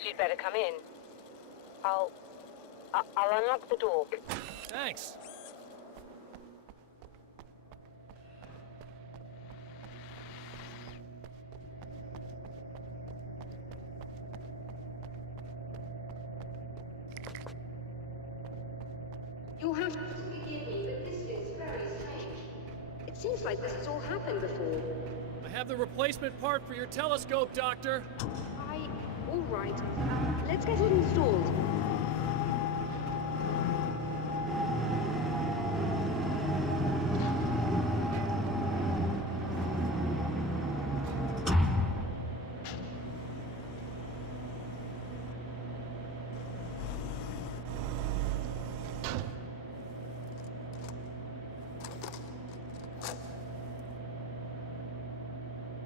suppose you'd better come in. I'll unlock the door. Thanks. You'll have to forgive me, but this feels very strange. It seems like this has all happened before. I have the replacement part for your telescope, Doctor. All right. Let's get it installed.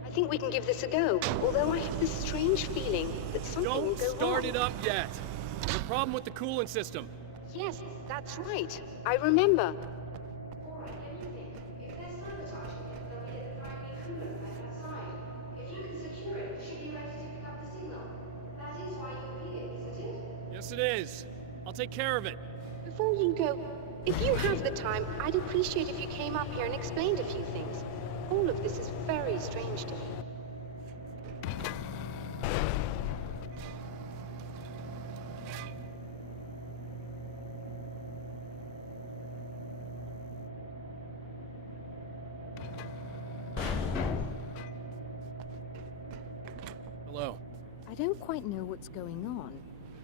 I think we can give this a go, although I have this strange feeling that something will Don't go wrong. start it up yet. There's a problem with the coolant system. Yes, that's right. I remember. Yes, it is. I'll take care of it. Before you go, if you have the time, I'd appreciate if you came up here and explained a few things. All of this is very strange to me. Hello. I don't quite know what's going on,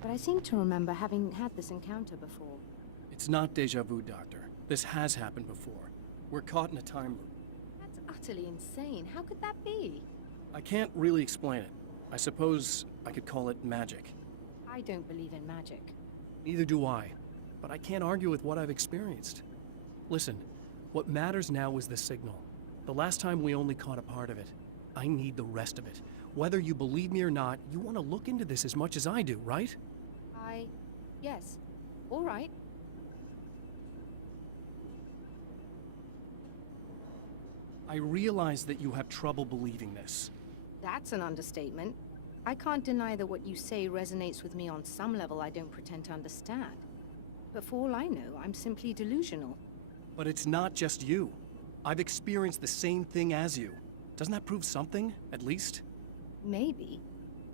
but I seem to remember having had this encounter before. It's not deja vu, Doctor. This has happened before. We're caught in a time loop. That's utterly insane. How could that be? I can't really explain it. I suppose I could call it magic. I don't believe in magic. Neither do I, but I can't argue with what I've experienced. Listen, what matters now is the signal. The last time we only caught a part of it. I need the rest of it. Whether you believe me or not, you want to look into this as much as I do, right? Yes. All right. I realize that you have trouble believing this. That's an understatement. I can't deny that what you say resonates with me on some level I don't pretend to understand. But for all I know, I'm simply delusional. But it's not just you. I've experienced the same thing as you. Doesn't that prove something, at least? Maybe.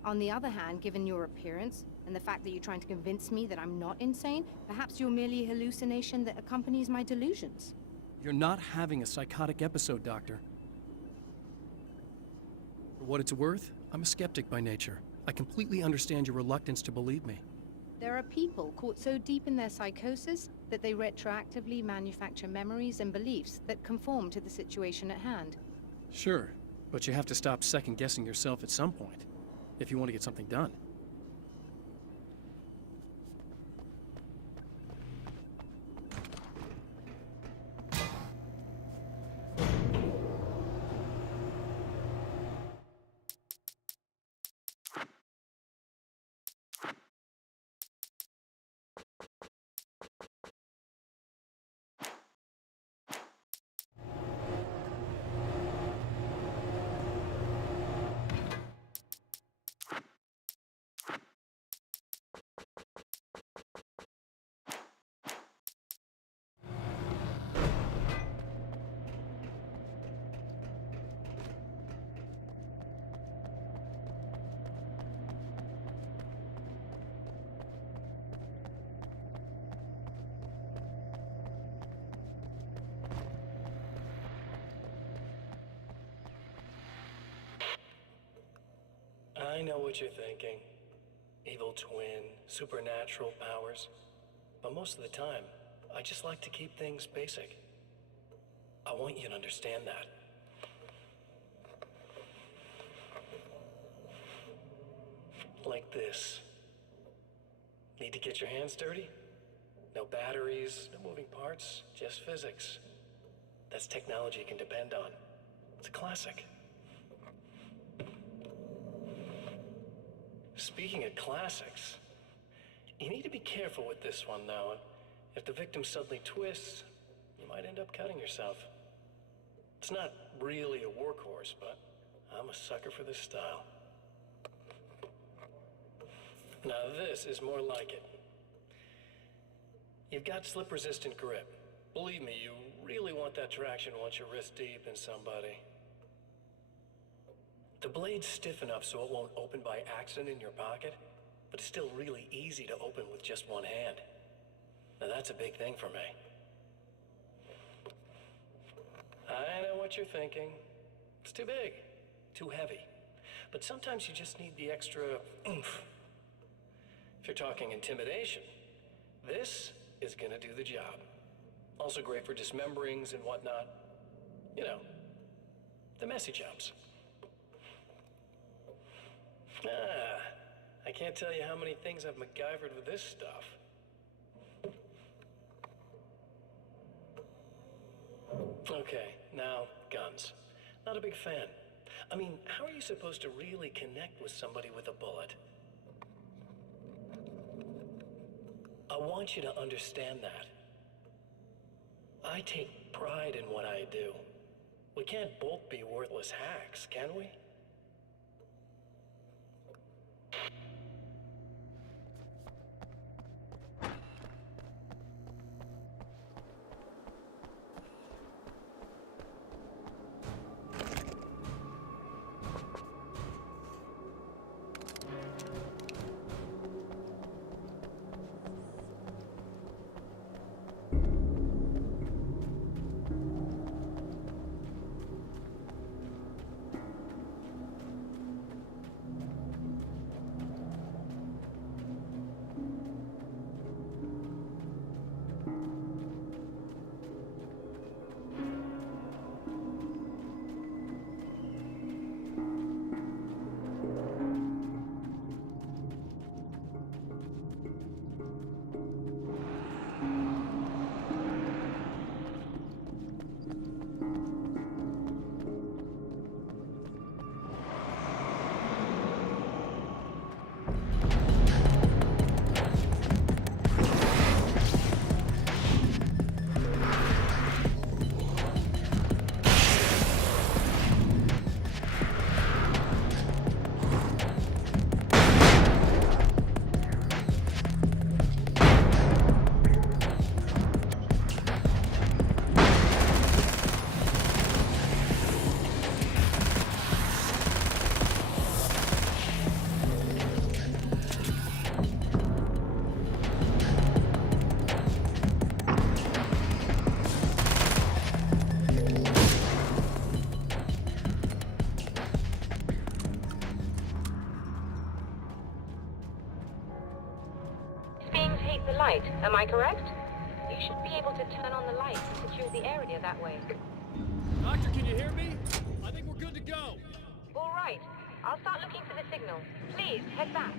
On the other hand, given your appearance, and the fact that you're trying to convince me that I'm not insane, perhaps you're merely a hallucination that accompanies my delusions. You're not having a psychotic episode, Doctor. For what it's worth, I'm a skeptic by nature. I completely understand your reluctance to believe me. There are people caught so deep in their psychosis that they retroactively manufacture memories and beliefs that conform to the situation at hand. Sure, but you have to stop second-guessing yourself at some point, if you want to get something done. I know what you're thinking. Evil twin, supernatural powers. But most of the time, I just like to keep things basic. I want you to understand that. Like this. Need to get your hands dirty? No batteries, no moving parts, just physics. That's technology you can depend on. It's a classic. Speaking of classics, you need to be careful with this one, though. If the victim suddenly twists, you might end up cutting yourself. It's not really a workhorse, but I'm a sucker for this style. Now this is more like it. You've got slip-resistant grip. Believe me, you really want that traction once you're wrist deep in somebody. The blade's stiff enough so it won't open by accident in your pocket, but it's still really easy to open with just one hand. Now that's a big thing for me. I know what you're thinking. It's too big, too heavy. But sometimes you just need the extra oomph. If you're talking intimidation, this is gonna do the job. Also great for dismemberings and whatnot. You know, the messy jobs. I can't tell you how many things I've MacGyvered with this stuff. Okay, now guns. Not a big fan. I mean, how are you supposed to really connect with somebody with a bullet? I want you to understand that. I take pride in what I do. We can't both be worthless hacks, can we? The light, am I correct? You should be able to turn on the light and secure the area that way. Doctor, can you hear me? I think we're good to go. All right. I'll start looking for the signal. Please, head back.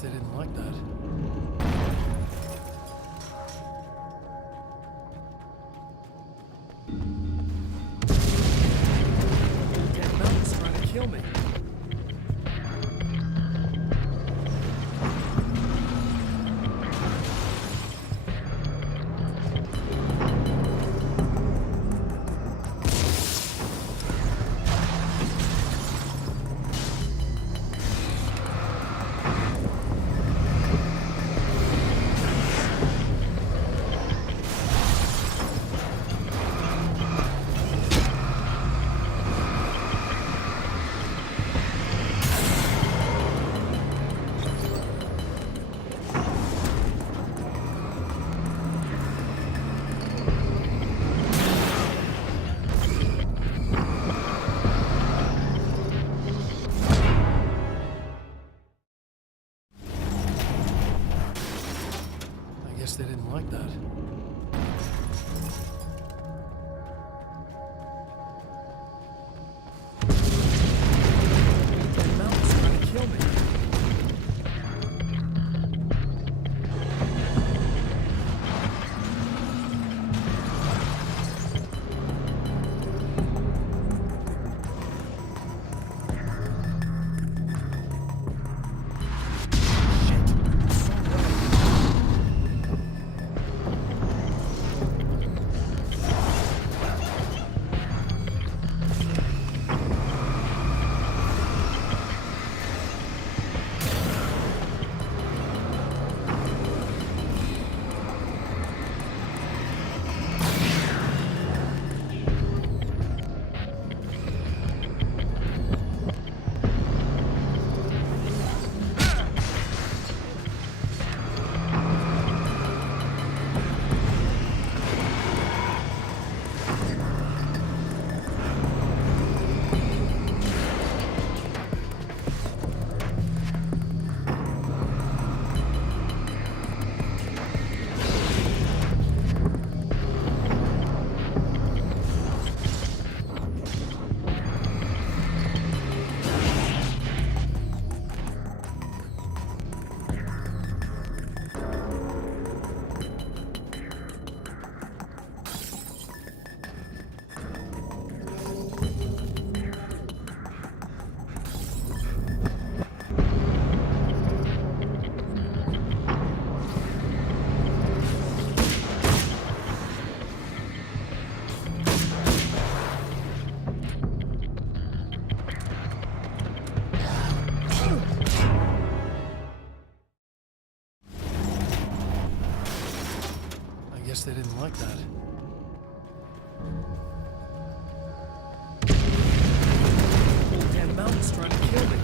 They didn't like that. That mountain's trying to kill me. They didn't like that. That mountain's trying to kill me. they didn't like that. Whole damn mountain's trying to kill me.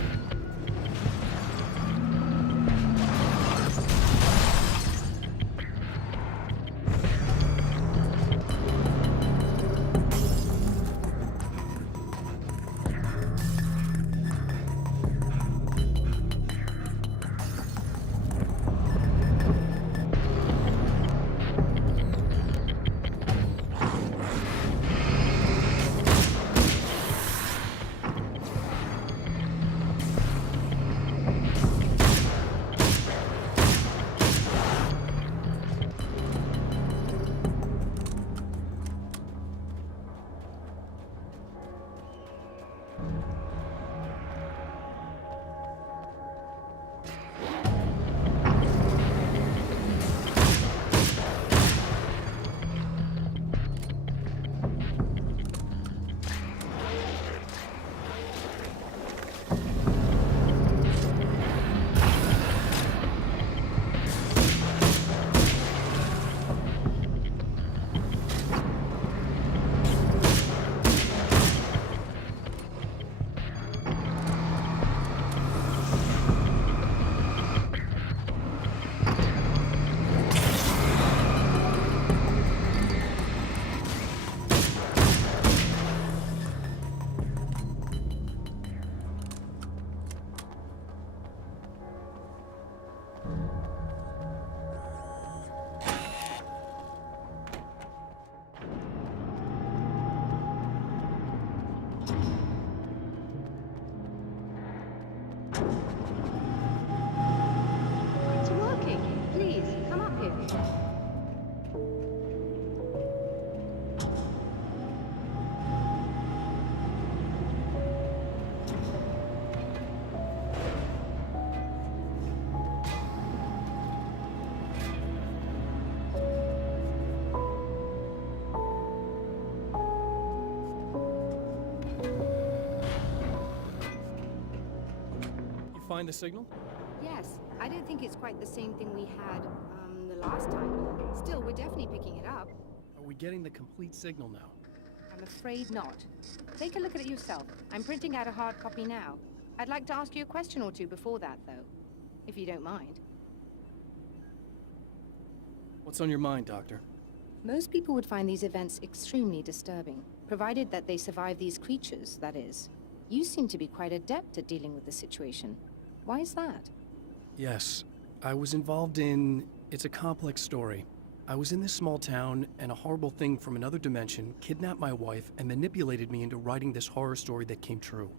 It's working. Please, come up here. You find the signal? Yes, I don't think it's quite the same thing we had, the last time. Still, we're definitely picking it up. Are we getting the complete signal now? I'm afraid not. Take a look at it yourself. I'm printing out a hard copy now. I'd like to ask you a question or two before that, though, if you don't mind. What's on your mind, Doctor? Most people would find these events extremely disturbing, provided that they survive these creatures, that is. You seem to be quite adept at dealing with the situation. Why is that? Yes, I was involved in... It's a complex story. I was in this small town, and a horrible thing from another dimension kidnapped my wife and manipulated me into writing this horror story that came true.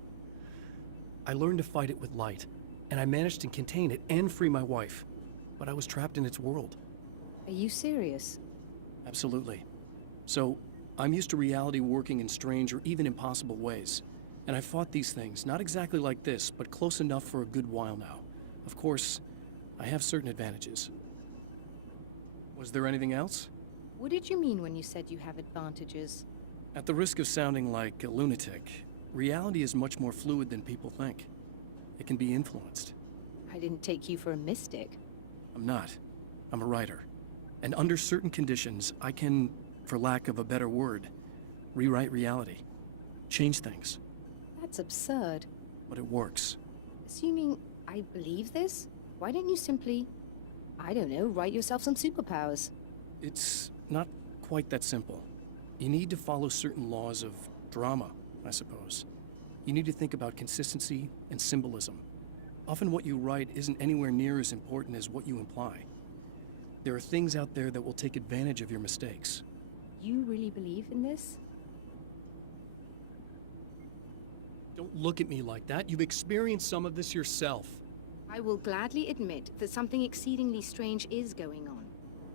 I learned to fight it with light, and I managed to contain it and free my wife. But I was trapped in its world. Are you serious? Absolutely. So, I'm used to reality working in strange or even impossible ways. And I fought these things, not exactly like this, but close enough for a good while now. Of course, I have certain advantages. Was there anything else? What did you mean when you said you have advantages? At the risk of sounding like a lunatic, reality is much more fluid than people think. It can be influenced. I didn't take you for a mystic. I'm not. I'm a writer. And under certain conditions, I can, for lack of a better word, rewrite reality. Change things. That's absurd. But it works. Assuming I believe this, why don't you simply, I don't know, write yourself some superpowers? It's not quite that simple. You need to follow certain laws of drama, I suppose. You need to think about consistency and symbolism. Often what you write isn't anywhere near as important as what you imply. There are things out there that will take advantage of your mistakes. You really believe in this? Don't look at me like that. You've experienced some of this yourself. I will gladly admit that something exceedingly strange is going on.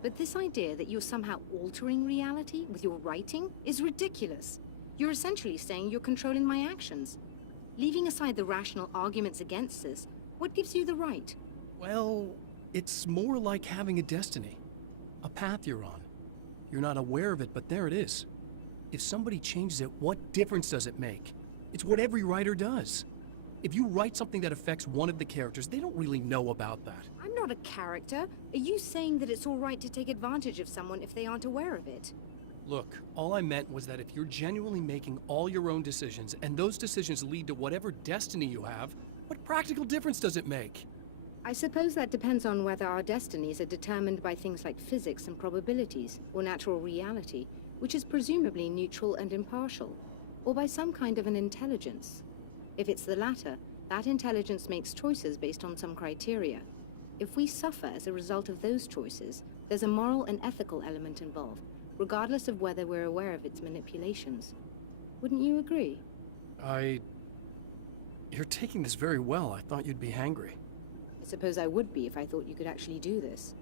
But this idea that you're somehow altering reality with your writing is ridiculous. You're essentially saying you're controlling my actions. Leaving aside the rational arguments against this, what gives you the right? Well, it's more like having a destiny. A path you're on. You're not aware of it, but there it is. If somebody changes it, what difference does it make? It's what every writer does. If you write something that affects one of the characters, they don't really know about that. I'm not a character. Are you saying that it's all right to take advantage of someone if they aren't aware of it? Look, all I meant was that if you're genuinely making all your own decisions, and those decisions lead to whatever destiny you have, what practical difference does it make? I suppose that depends on whether our destinies are determined by things like physics and probabilities, or natural reality, which is presumably neutral and impartial, or by some kind of an intelligence. If it's the latter, that intelligence makes choices based on some criteria. If we suffer as a result of those choices, there's a moral and ethical element involved, regardless of whether we're aware of its manipulations. Wouldn't you agree? You're taking this very well. I thought you'd be hangry. I suppose I would be if I thought you could actually do this.